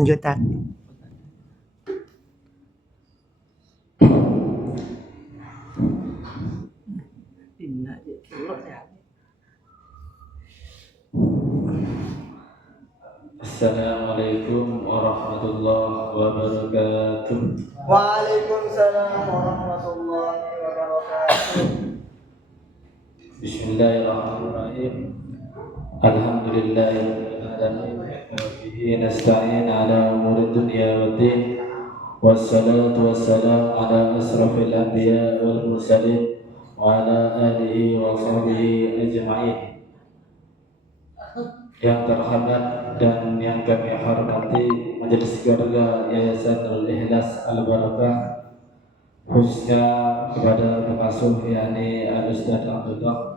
Lanjutan. Assalamualaikum warahmatullahi wabarakatuh. Waalaikumsalam warahmatullahi wabarakatuh. Bismillahirrahmanirrahim. Alhamdulillahirabbil alamin wa bihi nasta'in ala umuri dunya waddin. Wassalatu wassalamu ala asrafil anbiya wal mursalin wa ala alihi wa sahbihi ajma'in. Yang terhormat dan yang kami hormati Majelis Keluarga Yayasan Nurul Ikhlas Al-Barakah, khususnya kepada pengasuh yakni Al-Ustaz Abdullah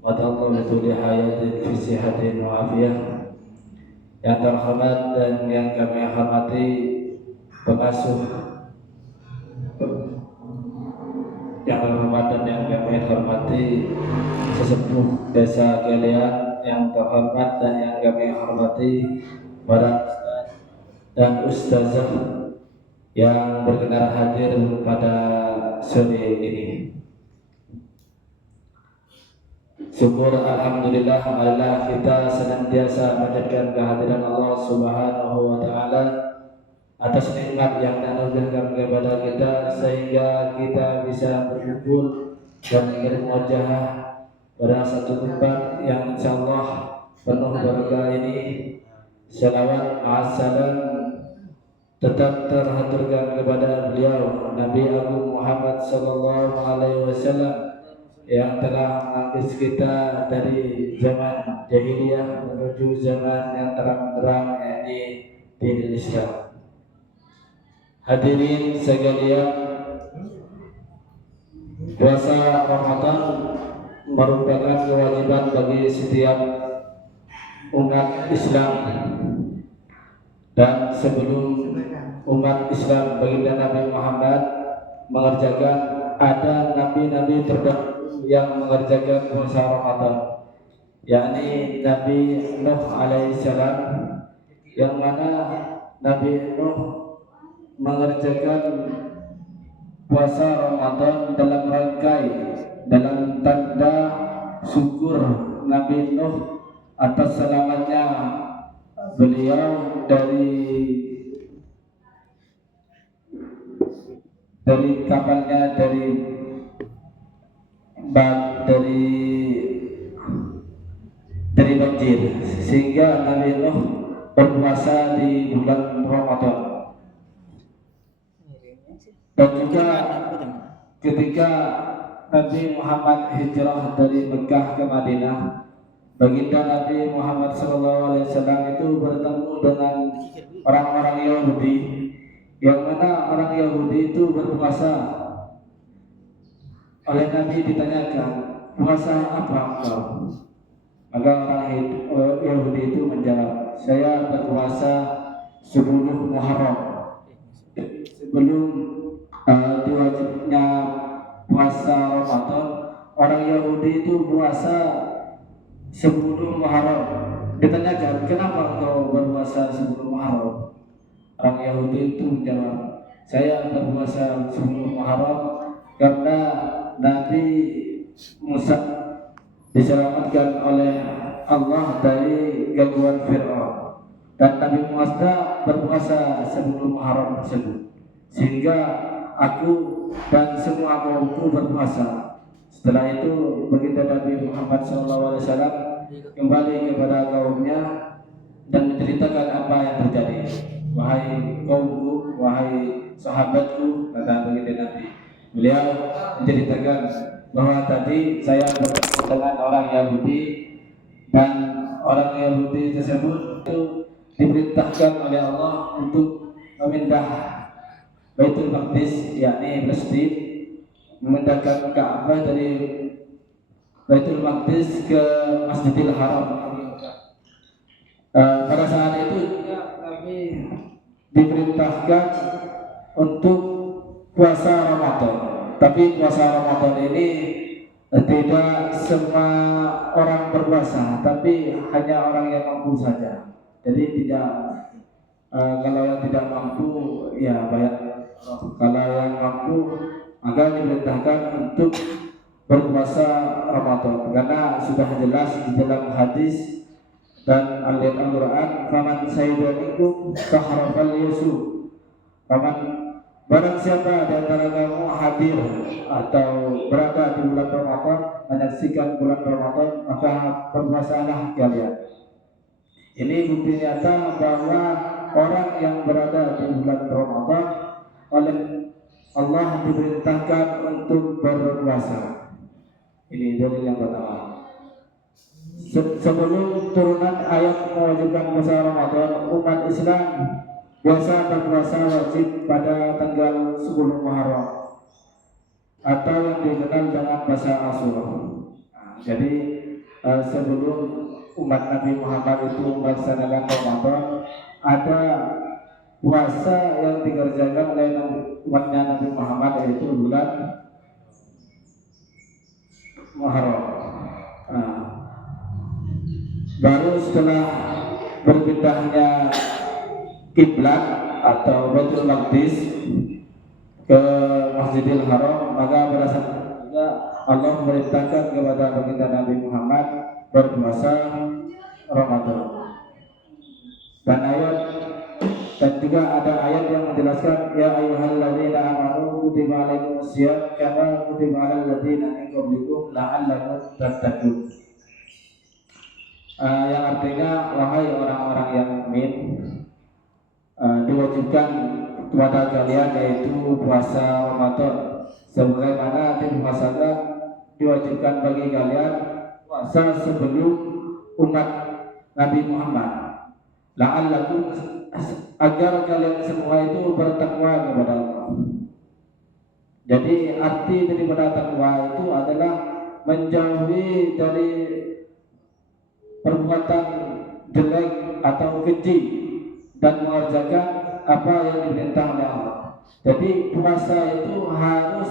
Wadallahu bituli hayatin fi sihatin wa afiyah. Yang terhormat dan yang kami hormati pengasuh yang terhormat dan yang kami hormati sesepuh desa kalian yang terhormat dan yang kami hormati para ustaz dan ustazah yang berkenan hadir pada sore ini. Syukur alhamdulillah kita senantiasa menjadikan kehadiran Allah Subhanahu wa taala atas nikmat yang dianugerahkan kepada kita sehingga kita bisa berkumpul dan mengirim wajah pada satu tempat yang insyaallah penuh berkah ini. Salawat ma'assalam tetap terhaturkan kepada beliau Nabi Agung Muhammad sallallahu alaihi wasallam yang telah mengangkat kita dari zaman jahiliyah menuju zaman yang terang-terang yakni dinul Islam. Hadirin sekalian, puasa Ramadan merupakan kewajiban bagi setiap umat Islam, dan sebelum umat Islam baginda Nabi Muhammad mengerjakan, ada nabi-nabi terdahulu yang mengerjakan puasa Ramadan, yakni Nabi Nuh alaihissalam, yang mana Nabi Nuh mengerjakan puasa Ramadan dalam rangkai, dalam tanda syukur Nabi Nuh atas selamatnya beliau dari kapalnya, dari banjir, sehingga Nabi Nuh berpuasa di bulan Ramadan. Dan juga ketika Nabi Muhammad hijrah dari Mekah ke Madinah, baginda Nabi Muhammad SAW itu bertemu dengan orang-orang Yahudi, yang mana orang Yahudi itu berpuasa. Oleh Nabi ditanyakan, puasa apa engkau? Maka orang Yahudi itu menjawab, saya berpuasa 10 Muharram, sebelum diwajibnya puasa Ramadan. Orang Yahudi itu puasa 10 Muharram. Ditanyakan, kenapa engkau berpuasa 10 Muharram? Orang Yahudi itu menjawab, saya berpuasa 10 Muharram karena Nabi Musa diselamatkan oleh Allah dari gangguan Fir'aun, dan Nabi Musa berpuasa 10 Muharram tersebut, sehingga aku dan semua kaumku berpuasa. Setelah itu baginda Nabi Muhammad SAW kembali kepada kaumnya dan menceritakan apa yang terjadi. Wahai kaumku, wahai sahabatku, kata baginda Nabi, beliau menceritakan bahwa tadi saya bertemu dengan orang Yahudi, dan orang Yahudi tersebut itu diperintahkan oleh Allah untuk memindah Baitul Maqdis, yakni Palestina, memindahkan Ka'bah dari Baitul Maqdis ke Masjidil Haram. Pada saat itu kami diperintahkan untuk puasa Ramadan, tapi puasa Ramadan ini tidak semua orang berpuasa, tapi hanya orang yang mampu saja. Jadi tidak Kalau yang tidak mampu ya bayar. Kalau yang mampu maka diperintahkan untuk berpuasa Ramadan karena sudah jelas di dalam hadis dan ayat Al-Quran, faman syahida minkum syahra falyasum. Faman barang siapa di antara kamu hadir atau berada di bulan Ramadan, menyaksikan bulan Ramadan, maka berpuasalah kalian. Ini bukti nyata bahwa orang yang berada di bulan Ramadan oleh Allah diperintahkan untuk berpuasa. Ini dalil yang pertama. Sebelum turunan ayat mewajibkan puasa Ramadan, umat Islam biasa berpuasa wajib pada tanggal 10 Muharram atau yang dikenal dengan puasa Asyura. Jadi sebelum umat Nabi Muhammad itu melaksanakan Ramadan, ada puasa yang dikerjakan oleh umatnya Nabi Muhammad, yaitu bulan Muharram. Baru setelah berpindahnya kiblat atau Baitul Maqdis ke Masjidil Haram, maka pada saat itu Allah memerintahkan kepada baginda Nabi Muhammad berpuasa Ramadan. Dan juga ada ayat yang menjelaskan, ya ayyuhalladzina amanu kutiba alaikumusiyam kama kutiba alal ladzina min qablikum la'allakum tattaqun. Yang artinya, wahai orang-orang yang mukmin, diwajibkan kepada kalian yaitu puasa Ramadan sebagaimana diwajibkan bagi kalian puasa sebelum umat Nabi Muhammad, la'allakum, agar kalian semua itu bertakwa kepada Allah. Jadi arti daripada takwa itu adalah menjauhi dari perbuatan jelek atau keji dan mengerjakan apa yang diperintah oleh Allah. Jadi puasa itu harus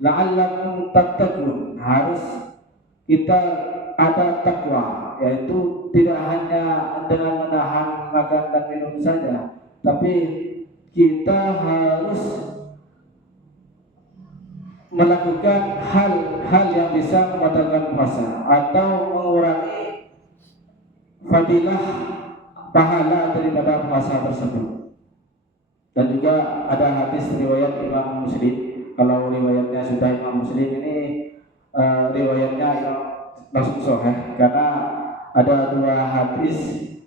la'allakum tattaqun, harus kita ada takwa, yaitu tidak hanya dengan menahan makan dan minum saja, tapi kita harus melakukan hal-hal yang bisa membatalkan puasa atau mengurangi fadilah pahala daripada puasa tersebut. Dan juga ada hadis riwayat Imam Muslim. Kalau riwayatnya sudah Imam Muslim ini riwayatnya yang langsung sahih, karena ada dua hadis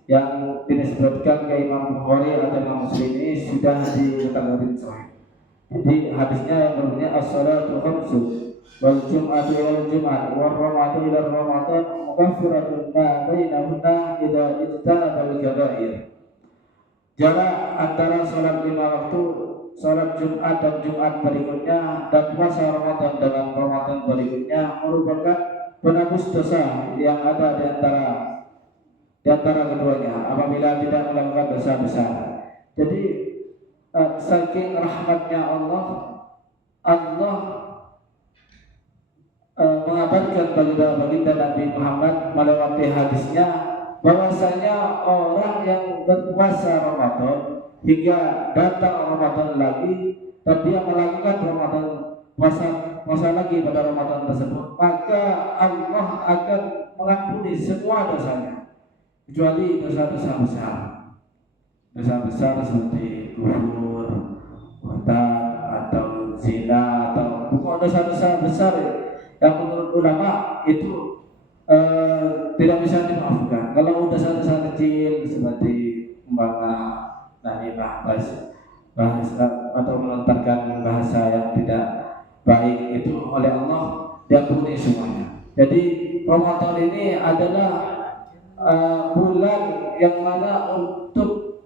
yang disebutkan ke Imam Bukhari atau Imam Muslim ini sudah dikatakan sahih. Jadi hadisnya yang berbunyi as-salatu khamsu wal jum'atu ila jum'at wa ramadhanu ila ramadhan mukaffiratun ma bainahunna idza ijtanabal kaba'ir. Jarak antara salat 5 waktu, salat Jumat dan Jumat berikutnya, dan puasa Ramadan dengan Ramadan berikutnya merupakan penebus dosa yang ada di antara keduanya apabila tidak melakukan dosa besar. Jadi saking rahmatnya Allah mengabarkan baginda Nabi Muhammad melewati hadisnya bahwasanya orang yang berpuasa Ramadan hingga datang Ramadan lagi dan dia melakukan puasa lagi pada Ramadan tersebut, maka Allah akan mengampuni semua dosanya kecuali dosa-dosa besar. Dosa besar seperti kufur, murtad atau zina atau pokok dosa-dosa besar yang menurut ulama itu tidak bisa dimaafkan. Kalau dosa-dosa kecil seperti bahasa atau melontarkan bahasa yang tidak baik itu oleh Allah diampuni semuanya. Jadi Ramadan ini adalah bulan yang mana untuk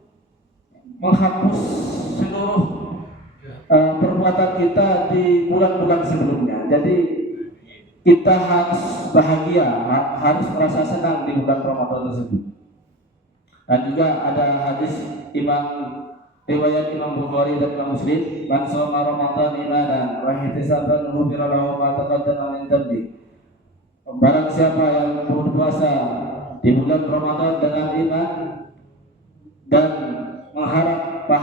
menghapus seluruh perbuatan kita di bulan-bulan sebelumnya. Jadi kita harus bahagia, harus merasa senang di bulan Ramadan tersebut. Dan juga ada hadis riwayat Imam Bukhari dan Imam Muslim, man shoma Ramadan imanan wa ihtisaban ghufira lahu ma taqaddama min dhanbi. Barang siapa yang berpuasa di bulan Ramadan dengan iman dan mengharap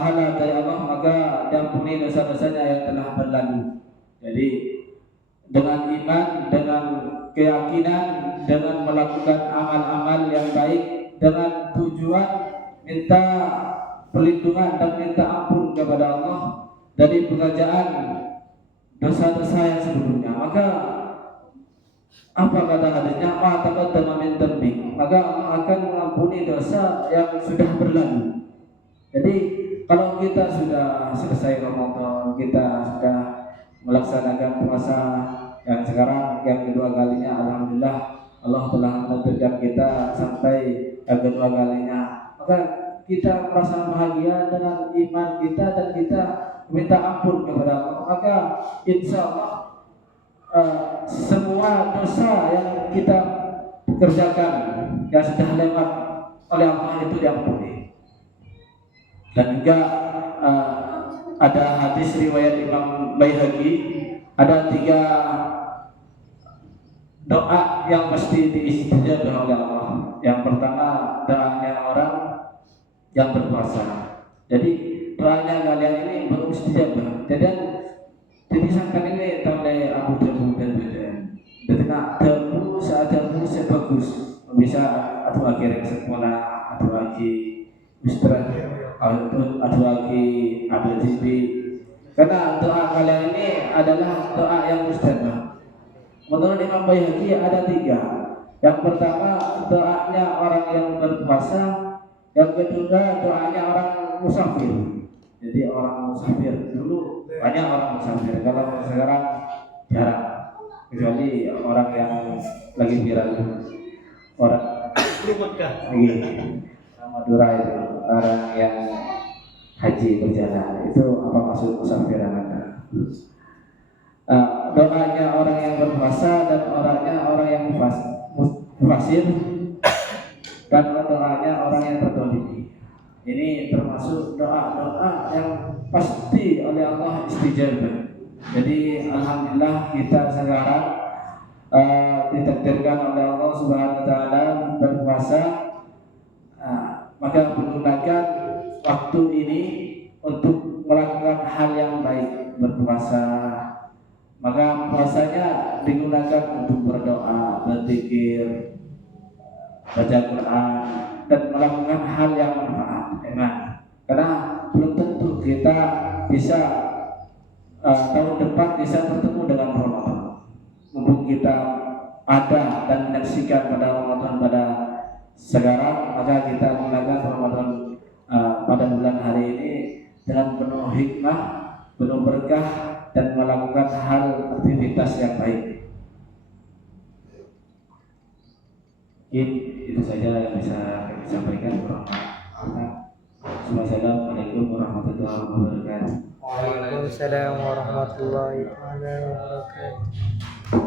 pahala dari Allah, maka diampuni dosa-dosanya yang telah berlalu. Jadi dengan iman, dengan keyakinan, dengan melakukan amal-amal yang baik, dengan tujuan minta perlindungan dan minta ampun kepada Allah dari pekerjaan dosa-dosa yang sebelumnya, maka apa kata hadisnya, ma taqaddama min dzambik, maka Allah akan mengampuni dosa yang sudah berlalu. Jadi kalau kita sudah selesai Ramadan, kita sudah melaksanakan puasa yang sekarang yang kedua kalinya, alhamdulillah Allah telah menentukan kita sampai yang kedua kalinya, maka kita merasa bahagia dengan iman kita dan kita minta ampun kepada Allah, maka insya Allah semua dosa yang kita kerjakan yang sudah lewat oleh Allah itu diampuni. Dan juga ada hadis riwayat Imam Baihaqi, ada 3 doa yang mesti diistijabah oleh Allah. Yang pertama doanya orang yang berpuasa. Jadi doanya kalian ini baru istijabah. Jadi sampai ini oleh Abu Dhabi dan Badan. Jadi nak damu seadamu sebagus bisa atau akhirnya sekolah atau lagi istirahat atau lagi ambil TV. Karena doa kalian ini adalah doa yang mustajab. Menurut Imam Baihaqi ada 3. Yang pertama doanya orang yang berpuasa, yang kedua doanya orang musafir. Jadi orang musafir dulu banyak orang musafir, kalau sekarang jarang, kecuali orang yang lagi viral, orang Madura itu, orang yang haji berjalan, itu apa maksud musafir Anda? Doanya orang yang berpuasa dan orangnya orang yang mufasir dan doanya orang yang terdolimi. Ini termasuk doa-doa yang pasti oleh Allah istijabah. Jadi alhamdulillah kita sekarang ditakdirkan oleh Allah Subhanahu wa taala berpuasa, maka menggunakan waktu ini untuk melakukan hal yang baik, berpuasa. Maka puasanya digunakan untuk berdoa, berzikir, baca Quran, dan melakukan hal yang bermanfaat. Karena belum tentu kita bisa tahun depan bisa bertemu dengan Ramadan. Mumpung kita ada dan menyaksikan pada Ramadan pada sekarang, maka kita gunakan Ramadan pada bulan hari ini dengan penuh hikmah, penuh berkah, dan melakukan hal aktivitas yang baik. Itu saja yang bisa kami sampaikan. Wassalamualaikum warahmatullahi wabarakatuh. Waalaikumsalam warahmatullahi wabarakatuh.